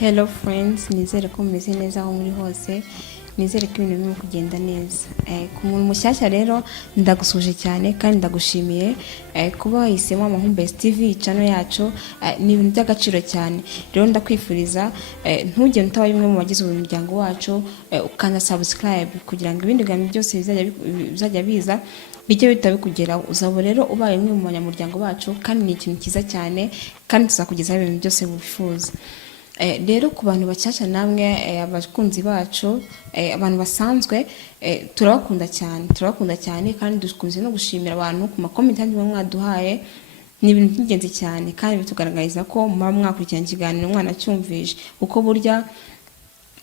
Hello friends, nizere ko mumeze neza aho muri hose, nizere ko ibintu birimo kugenda neza. Ku muntu mushyashya rero ndagusuje cyane kandi ndagushimiye kuba wahisemo Amahumbezi TV channel yacu, ni ibintu by'agaciro cyane. Rero ndakwifuriza ntugende utabaye umwe mu bagize uyu muryango wacu, ukanda subscribe kugira ngo ibindi biganiro byose bizajya biza bijye bitabikugeraho. Uzaba rero ubaye umwe mu banyamuryango bacu kandi ni ikintu cyiza cyane kandi tuzakugezaho ibintu byose wifuza. Rero ku bantu bacyashya namwe abakunzi bacu, abantu basanzwe, turabakunda cyane kandi dukunze no gushimira abantu ku makomenti kandi mwaduhaye. Ni ibintu by'ingenzi cyane kandi bitugaragariza ko muba mwakurikirana ikiganiro mwanacyumvije, uko burya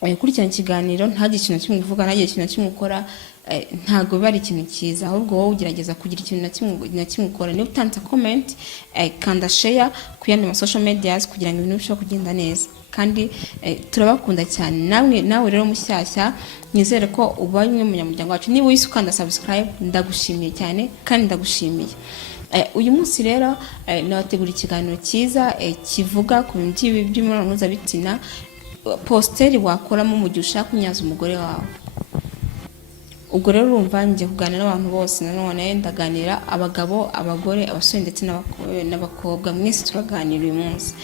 kurikirana ikiganiro ntagire ikintu kimwe uvuga, ntagire ikintu kimwe ukora, ntago biba ari ikintu cyiza, ahubwo wowe ugerageza kugira ikintu na kimwe ukora. Niba utanze comment, kanda share ku yandi social medias kugira ngo ibintu bishobore kugenda neza. Kandi turabakunda cyane. Nawe rero mushyashya, nizere ko ubaye umwe mu munyamuryango wacu. Niba wise ukanda subscribe, ndagushimiye cyane kandi ndagushimiye. Uyu munsi rero nabategura ikiganiro cyiza kivuga ku bintu by'imibonano mpuzabitsina, posteri wakoramo mu gihe ushaka kunyaza umugore wawe. Ubwo rero urumva ngiye kuganira n'abantu bose, nanone ndaganira abagabo, abagore, abasore ndetse n'abakobwa, mwese turaganira uyu munsi.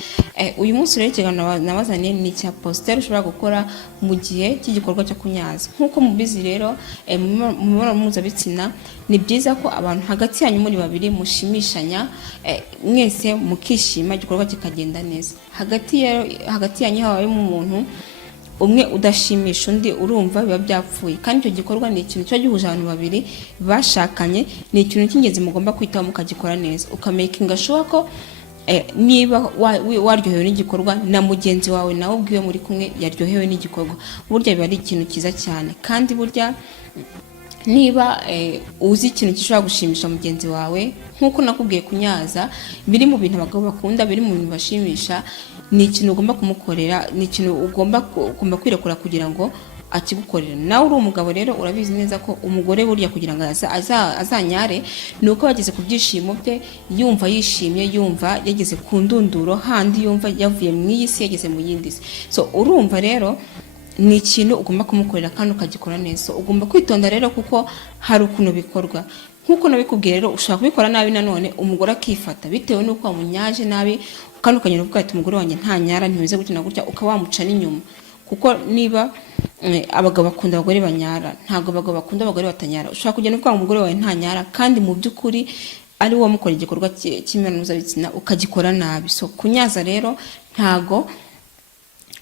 Uyu munsi rero ikiganiro nabazaniye ni cya posteri ushobora gukora mu gihe cy'igikorwa cyo kunyaza. Nk'uko mubizi rero mu mibonano mpuzabitsina ni byiza ko abantu hagati yanyu muri babiri mushimishanya, mwese mukishima, igikorwa kikagenda neza. Hagati yanyu habayemo umuntu umwe udashimisha undi, urumva biba byapfuye. kandi icyo gikorwa ni ikintu cyo gihuje abantu babiri bashakanye, ni ikintu cy'ingenzi mugomba kwitaho mukagikora neza, ukamakinga sure ko niba waryohewe n'igikorwa na mugenzi wawe nawe ubwiwe muri kumwe yaryohewe n'igikorwa. Burya biba ari ikintu cyiza cyane. kandi burya niba uzi ikintu gishobora gushimisha mugenzi wawe, nk'uko nakubwiye kunyaza biri mu bintu abagabo bakunda, biri mu bintu bashimisha, ni ikintu ugomba kumukorera, ni ikintu ugomba kwirekura kugira ngo akigukorera. Nawe uri umugabo rero urabizi neza ko umugore burya kugira ngo azanyare ni uko yageze ku byishimo bye, yumva yishimye, yumva yageze ku ndunduro, handi yumva yavuye mu iyi si yageze mu yindi si. So urumva rero ni ikintu ugomba kumukorera kandi ukagikora neza. Ugomba kwitonda rero kuko hari ukuntu bikorwa. Nkuko nabikubwiye rero ushaka kubikora nabi, nanone umugore akifata bitewe nuko wamunyaje nabi, kandi ukanyura uvuga ati umugore wanjye nta nyara, ntimeze gutya na gutya, ukawamuca n'inyuma. Kuko niba abagabo bakunda abagore banyara, ntago abagabo bakunda abagore batanyara. Ushaka kugenda uvuga umugore wawe nta nyara kandi mu by'ukuri ari wo mukora igikorwa cy'imibonano mpuzabitsina ukagikora nabi. So kunyaza rero ntago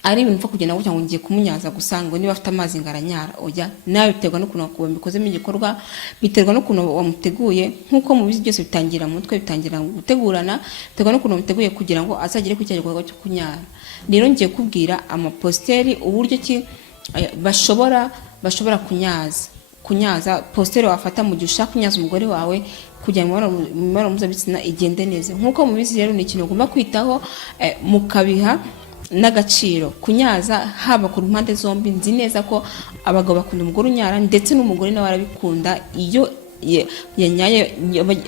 ari ibintu kugenda gutya ngo ngiye kumunyaza gusa ngo niba afite amazi ngaranyara. Oya, nawe biterwa n'ukuntu wabikozemo igikorwa, biterwa n'ukuntu wamuteguye. Nk'uko mu bizi byose bitangira mu mutwe, bitangira gutegurana, biterwa n'ukuntu wamuteguye kugira ngo azagere ku gikorwa cyo kunyara. Rero ngiye kubwira amaposteri uburyo ki bashobora kunyaza posteri wafata mu gihe ushaka kunyaza umugore wawe kugira ngo imibonano mpuzabitsina igende neza. Nk'uko mu bizi rero ni ikintu ugomba kwitaho, mukabiha n'agaciro. Kunyaza haba ku mpande zombi, nzi neza ko abagabo bakunda umugore unyara ndetse n'umugore nawe arabikunda. Iyo yanyaye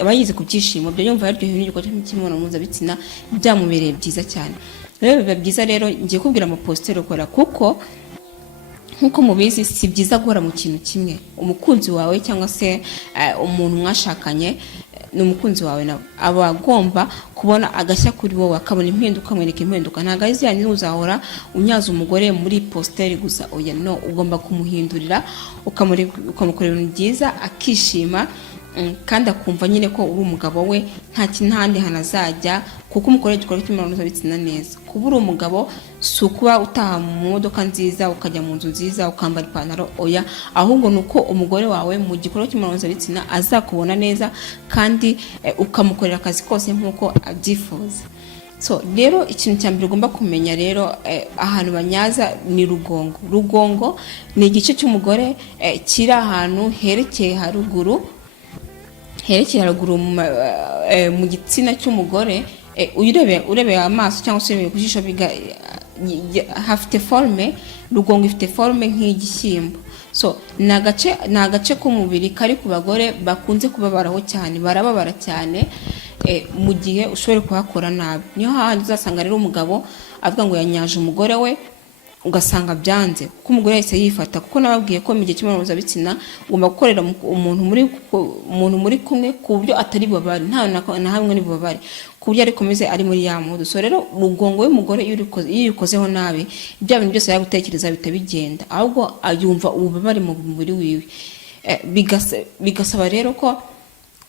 abayize ku byishimo byo, yumva yaryohewe n'igikorwa cy'imibonano mpuzabitsina, byamubereye byiza cyane. Rero biba byiza rero ngiye kubwira amaposteri ukora, kuko nkuko mubizi si byiza guhora mu kintu kimwe. Umukunzi wawe cyangwa se umuntu mwashakanye ni umukunzi wawe, nawe aba agomba kubona agashya kuri wowe, akabona impinduka, amwereka impinduka. Ntabwo ari ziyandi uzahora unyaza umugore muri posteri gusa. Oya, no, ugomba kumuhindurira, ukamukorera ibintu byiza, akishima kandi akumva nyine ko uri umugabo we, nta handi hanazajya, kuko umukorera igikorwa cy'imibonano mpuzabitsina neza. Kuba uri umugabo si ukuba utaha mu modoka nziza, ukajya mu nzu nziza, ukambara ipantaro. Oya, ahubwo ni uko umugore wawe mu gikorwa cy'imibonano mpuzabitsina azakubona neza kandi ukamukorera akazi kose nk'uko abyifuza. So rero ikintu cya mbere ugomba kumenya rero, ahantu banyaza ni rugongo. Rugongo ni igice cy'umugore kiri ahantu herekeye haruguru mu gitsina cy'umugore. Urebeye amaso cyangwa se urebeye ku jisho, hafite forme, rugongo ifite forme nk'igishyimbo. So ni agace k'umubiri kari ku bagore bakunze kubabaraho cyane, barababara cyane. mu gihe ushobora kuhakora nabi. Niyo hahandi uzasanga rero umugabo avuga ngo yanyaje umugore we, ugasanga byanze kuko umugore yahise yifata, kuko nababwiye ko mu gihe cy'imibonano mpuzabitsina ugomba gukorera umuntu muri kumwe ku buryo atari bubabare, nta na hamwe ni bubabare, ku buryo ari komeze ari muri ya mudu. So rero umugongo w'umugore iyo uyikozeho nabi, ibya bintu byose yagutekereza bitabigenda, ahubwo ayumva ububabare mu mubiri wiwe. Bigasaba rero ko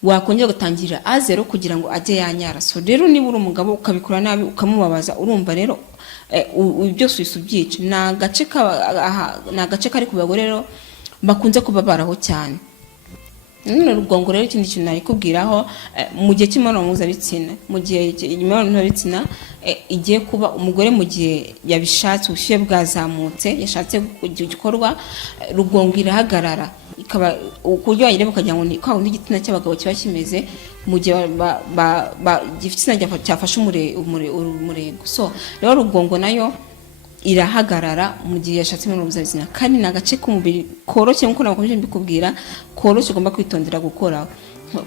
wakongera gutangira azero kugira ngo ajye yanyara. So rero niba uri umugabo ukabikora nabi ukamubabaza, urumva rero byose ubyica. Ni agace kari ku bagore rero bakunze kubabaraho cyane. None rugongo rero ikindi kintu nayikubwiraho, mu gihe cy'imibonano mpuzabitsina, mu gihe imibonano mpuzabitsina igiye kuba, umugore mu gihe yabishatse, ubushyuhe bwazamutse, yashatse igikorwa, rugongo irahagarara, ikaba ukuryo wayireba ukagira ngo ni kwa wundi igitsina cy'abagabo kiba kimeze mu gihe igitsina cyafashe umurego. So rero rugongo nayo irahagarara mu gihe yashatse imibonano mpuzabitsina, kandi ni agace k'umubiri koroshye nk'uko nabakomeje mbikubwira, koroshye ugomba kwitondera gukora.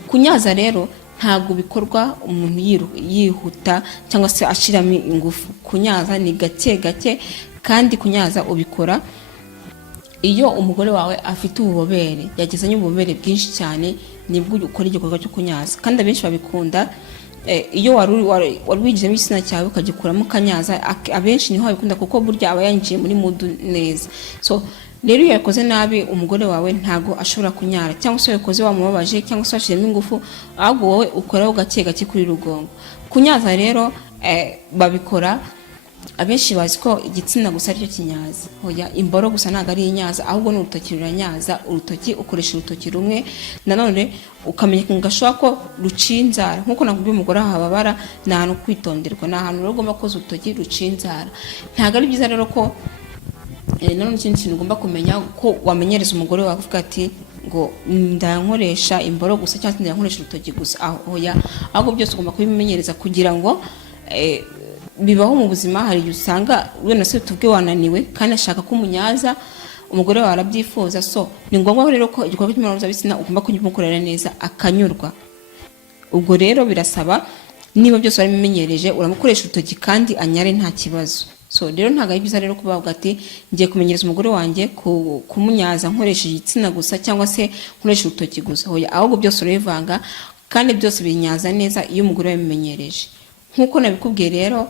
Kunyaza rero ntabwo bikorwa umuntu yihuta cyangwa se ashiramo ingufu. Kunyaza ni gake gake, kandi kunyaza ubikora iyo umugore wawe afite ububobere, yagezanye ububobere bwinshi cyane, nibwo ukora igikorwa cyo kunyaza. Kandi abenshi babikunda iyo wari wigizemo igitsina cyawe ukagikuramo kanyaza, abenshi niho babikunda kuko burya aba yanjiye muri mudu neza. So rero iyo yakoze nabi umugore wawe ntago ashobora kunyara, cyangwa se yakoze wamubabaje, cyangwa se washiremo ingufu, ahubwo wowe ukoraho gake gake kuri rugongo. Kunyaza rero babikora, abenshi bazi ko igitsina gusa aricyo kinyaza. Hoya, imboro gusa ntago ari inyaza, ahubwo ni urutoki ruranyaza. Urutoki ukoresha urutoki rumwe, nanone ukamenya gashoboka ko rucinzara. Nkuko nakubwiye umugore ahababara, ni ahantu kwitonderwa, ni ahantu rero ugomba koza urutoki rucinzara. Ntago ari byiza rero ko nanone ikindi kintu ugomba kumenya, ko wamenyereza umugore wawe uvuga ati ngo ndankoresha imboro gusa cyangwa ndankoresha urutoki gusa. Hoya, ahubwo byose ugomba kubimenyereza kugira ngo bibaho mu buzima. Hari igihe usanga wenda se tubwe wananiwe kandi ashaka ko umunyaza, umugore wawe arabyifuza. So ni ngombwa rero ko igikorwa cy'imibonano mpuzabitsina ugomba kugikorera neza, akanyurwa. Ubwo rero birasaba, niba byose warimenyereje, uramukoresha urutoki kandi anyare nta kibazo. So rero ntago ari byiza rero kubavuga ati ngiye kumenyereza umugore wanjye kumunyaza nkoresha igitsina gusa cyangwa se nkoresha urutoki gusa. Hoya, ahubwo byose urabivanga, kandi byose binyaza neza iyo umugore wabimenyereje. Nkuko nabikubwiye rero,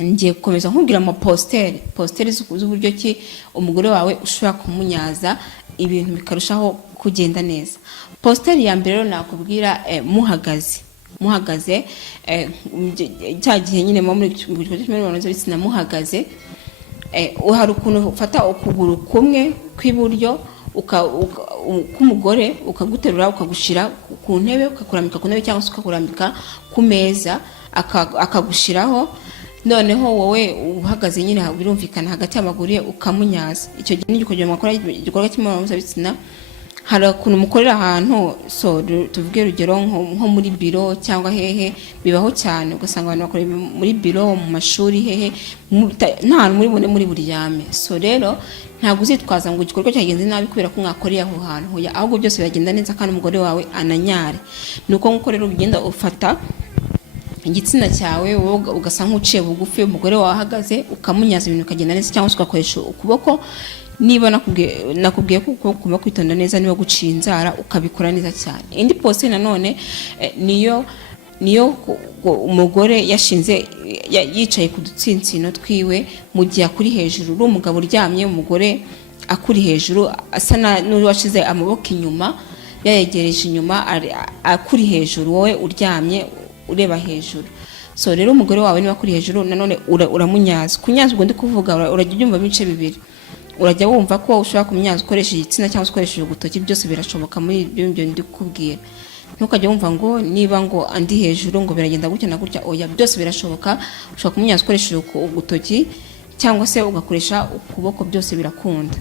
ngiye gukomeza nkubwira postere z'uburyo ki umugore wawe ushobora kumunyaza, ibintu bikarushaho kugenda neza. Postere ya mbere rero nakubwira, muhagaze cya gihe nyine muri imibonano mpuzabitsina muhagaze, hari ukuntu ufata ukuguru kumwe kw'iburyo k'umugore ukaguterura ukagushira ku ntebe, ukakurambika ku ntebe cyangwa se ukakurambika ku meza, akagushiraho. Noneho wowe uhagaze nyine birumvikana hagati y'amaguru ye ukamunyaza. Icyo gihe ni igikorwa cy'imibonano mpuzabitsina. Hari ukuntu mukorera ahantu, so tuvuge urugero nko muri biro cyangwa hehe, bibaho cyane ugasanga abantu bakorera muri biro, mu mashuri, hehe, nta hantu muri bune muri buryame. So rero ntabwo uzitwaza ngo igikorwa cyagenze nabi kubera ko mwakoreye aho hantu. Hoya, ahubwo byose biragenda neza kandi umugore wawe ananyare. Nuko nkuko rero ugenda ufata igitsina cyawe ugasa nk'uciye bugufi, umugore wawe ahagaze, ukamunyaza, ibintu bikagenda neza, cyangwa se ugakoresha ukuboko. Niba nakubwiye ko ugomba kwitonda neza, niba guciye inzara ukabikora neza cyane. Indi posture nanone niyo umugore yashinze yicaye ku dutsinsino twiwe mu gihe akuri hejuru. Uri umugabo uryamye, umugore akuri hejuru, asa n'uwashize amaboko inyuma, yayegereje inyuma, akuri hejuru, wowe uryamye ureba hejuru. So rero umugore wawe niba akuri hejuru, nanone uramunyaza. Kunyaza ubwo ndi kuvuga, urajya ubyumva bice bibiri. Urajya wumva ko ushobora kumunyaza ukoresheje igitsina cyangwa se ukoresheje ugutoki, byose birashoboka muri ibyo ndi kukubwira. Ntukajya wumva ngo niba ngo andi hejuru ngo biragenda gutya na gutya. Oya, byose birashoboka. Ushobora kumunyaza ukoresheje ugutoki cyangwa se ugakoresha ukuboko, byose birakunda.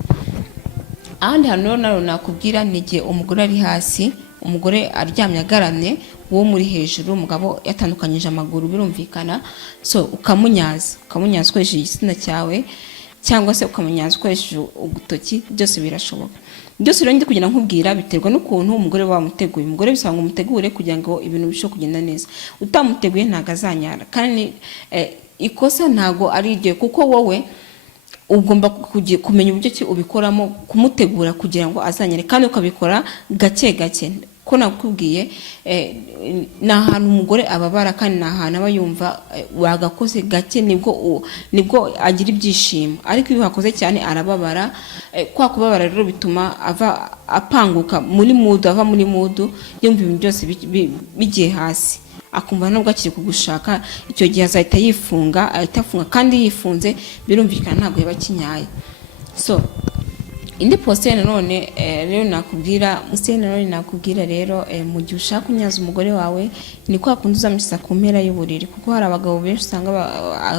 Ahandi hantu rero nakubwira, ni igihe umugore ari hasi, umugore aryamye agaramye, wo muri hejuru, umugabo yatandukanyije amaguru, birumvikana. So ukamunyaza ukoresheje igitsina cyawe, cyangwa se ukamunyaza ukoresheje ugutoki, byose birashoboka. Byose rero ndi kugira nkubwira biterwa n'ukuntu umugore wamuteguye. Umugore bisaba ngo umutegure kugira ngo ibintu bisho kugenda neza. Utamuteguye ntago azanyara, kandi ikosa ntago ari igihe, kuko wowe ugomba kumenya uburyo ki ubikoramo, kumutegura kugira ngo azanyare, kandi ukabikora gake gake. Ko nakubwiye ni ahantu umugore ababara, kandi ni ahantu aba yumva wagakoze gake nibwo agira ibyishimo, ariko iyo wakoze cyane arababara. Kwa kubabara rero bituma apanguka muri mudu, ava muri mudu yumva ibintu byose bigiye hasi, akumva nubwo akiri kugushaka. Icyo gihe azahita yifunga, kandi yifunze birumvikana ntabwo yaba kinyaye. So indi poste nanone rero nakubwira rero mu gihe ushaka kunyaza umugore wawe, ni kwa kundi uzamushyiza ku mpera y'uburiri, kuko hari abagabo benshi usanga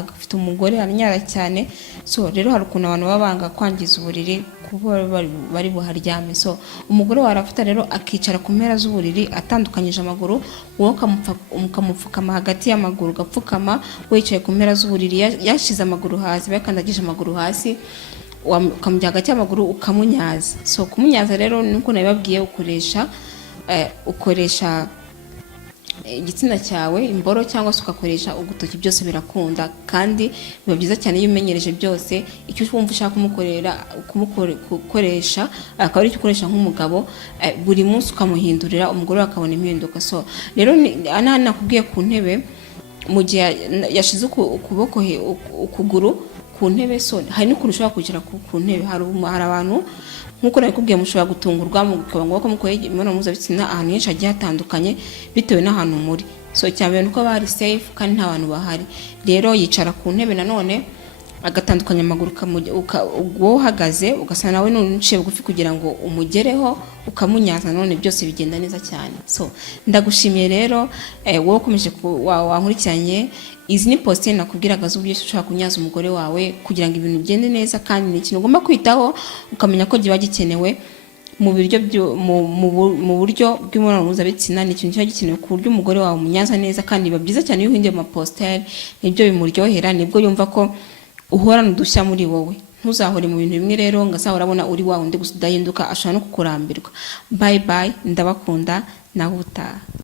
afite umugore anyara cyane. So rero hari ukuntu abantu baba banga kwangiza uburiri kuko bari buharyame. So umugore wawe arafata rero akicara ku mpera z'uburiri atandukanyije amaguru, wowe ukamupfukama hagati y'amaguru, ugapfukama wicaye ku mpera z'uburiri, yashize amaguru hasi, bakandagije amaguru hasi, ukamujya hagati y'amaguru ukamunyaza. So kumunyaza rero nuko nabibabwiye, ukoresha igitsina cyawe, imboro cyangwa se ugakoresha ugutoki, byose birakunda, kandi biba byiza cyane iyo umenyereje byose. Icyo wumva ushaka kumukoresha akaba ari cyo ukoresha nk'umugabo, buri munsi ukamuhindurira, umugore akabona impinduka. So rero nakubwiye ku ntebe, mu gihe yashize ukuguru ku ntebe, so hari n'ukuntu ushobora kwicara ku ntebe. Hari abantu nk'uko nakubwiye, mushobora gutungurwa mukaba ngombwa ko mukoreye imibonano mpuzabitsina ahantu henshi hagiye hatandukanye bitewe n'ahantu muri. So cyane nuko bari safe kandi nta bantu bahari. Rero yicara ku ntebe nanone, agatandukanya amaguru, wowe uhagaze ugasa nawe n'unciye bugufi kugira ngo umugereho, ukamunyaza, none byose bigenda neza cyane. So ndagushimiye rero wowe ukomeje wankurikiranye. Izi ni poste nakubwiraga z'uburyo ushaka kunyaza umugore wawe kugira ngo ibintu bigende neza, kandi ni ikintu ugomba kwitaho ukamenya ko giba gikenewe mu buryo bw'imibonano mpuzabitsina. Ni ikintu kiba gikenewe ku buryo umugore wawe umunyaza neza, kandi biba byiza cyane iyo uhinduye amapostere, nibyo bimuryohera, nibwo yumva ko uhorana udushya muri wowe. Ntuzahore mu bintu bimwe rero ngo azahora abona uri wawe undi gusa udahinduka, ashobora no kukurambirwa. Bye bye, ndabakunda, naho utaha.